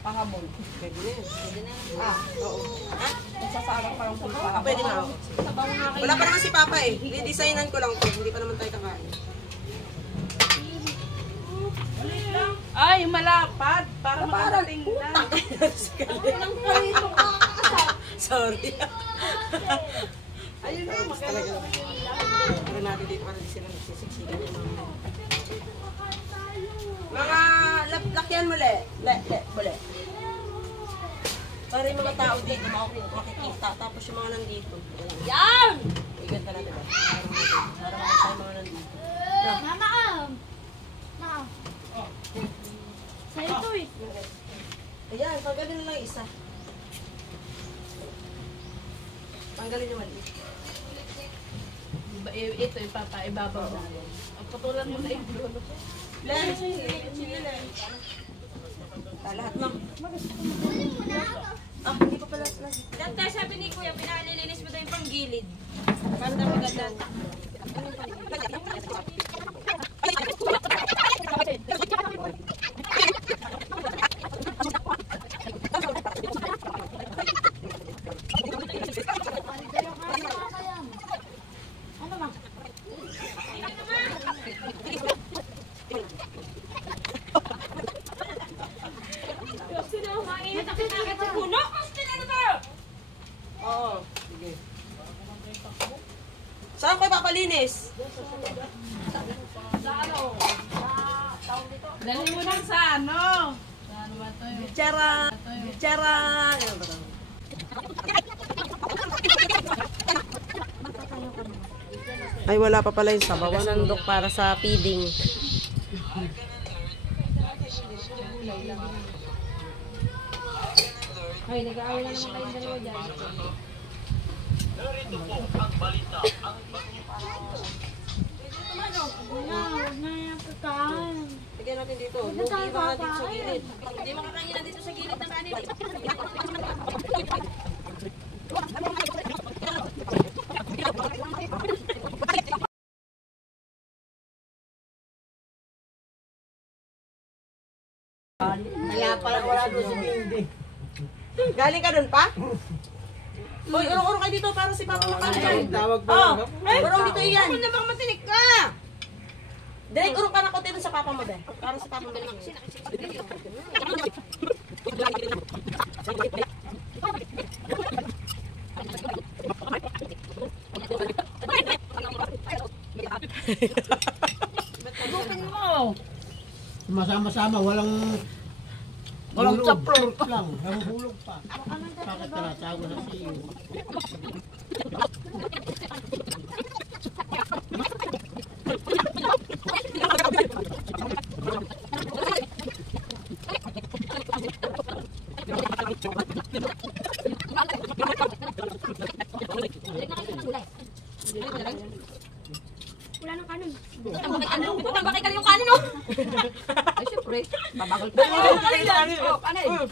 Pahabol. Pwede na yun. Pwede na yun. Ah, oo. Ha? Nagsasalang pa lang po yung pahabol. Pwede na ako. Wala pa naman si Papa eh. Didesignan ko lang po. Hindi pa naman tayo kakain. Ay, malapad. Para makarating na. Walang karito ka. Sorry. Ayun na. Talaga. Para natin dito para sila nagsisiksikan. Mga lakyan mo le. Bule. Para yung mga tao dito makikita. Tapos yung mga nandito. Yan! Iganta natin ba? Para makita yung mga nandito. Mama, Mama. Sa'yo ito eh. Ayan, tanggalin na lang isa. Tanggalin yung maliit. Ito yung ibabaw na. Ang putulan mo na yung dulo. Lahat lahat lang. Ah, hindi pa pala. Dante, sabi ni Kuya, pinalilinis mo daw yung panggilid. Paano daw maganda? Ano ba? Sino? Mainit ako nakit sa puno? Ano ba? Oo. Sige. Saan ko papalinis? Sa ano? Sa taon dito. Dali mo lang sa ano? Sa ano ba ito yun? Bichara. Ano ba ito? Ay, wala pa pala yung sabaw. Nandok para sa feeding. Ay, nag-aaway na naman kayong dalawa dyan. Huwag na yan pagkaan. Lagyan natin dito. Lugi mga dito sa gilid. Hindi makakain na dito sa gilid ng kanin. Kaya pala wala doon sa gilid. Galing ka doon pa? Uy, urong-urong kayo dito para si Papa makain. Tawag ba? Oh, urong dito yan. Ano bang matinik ka? Direk, urong ka na konti doon sa Papa mo, be. Para si Papa mo. Lupin mo! Masama-sama, walang Saplor lang, nahuhulog pa. Bakit talasago na siyo? Wala nang kanin. Butang bakit ka yung kanin, no? Ay, syempre. Babagol pa. Ano yan?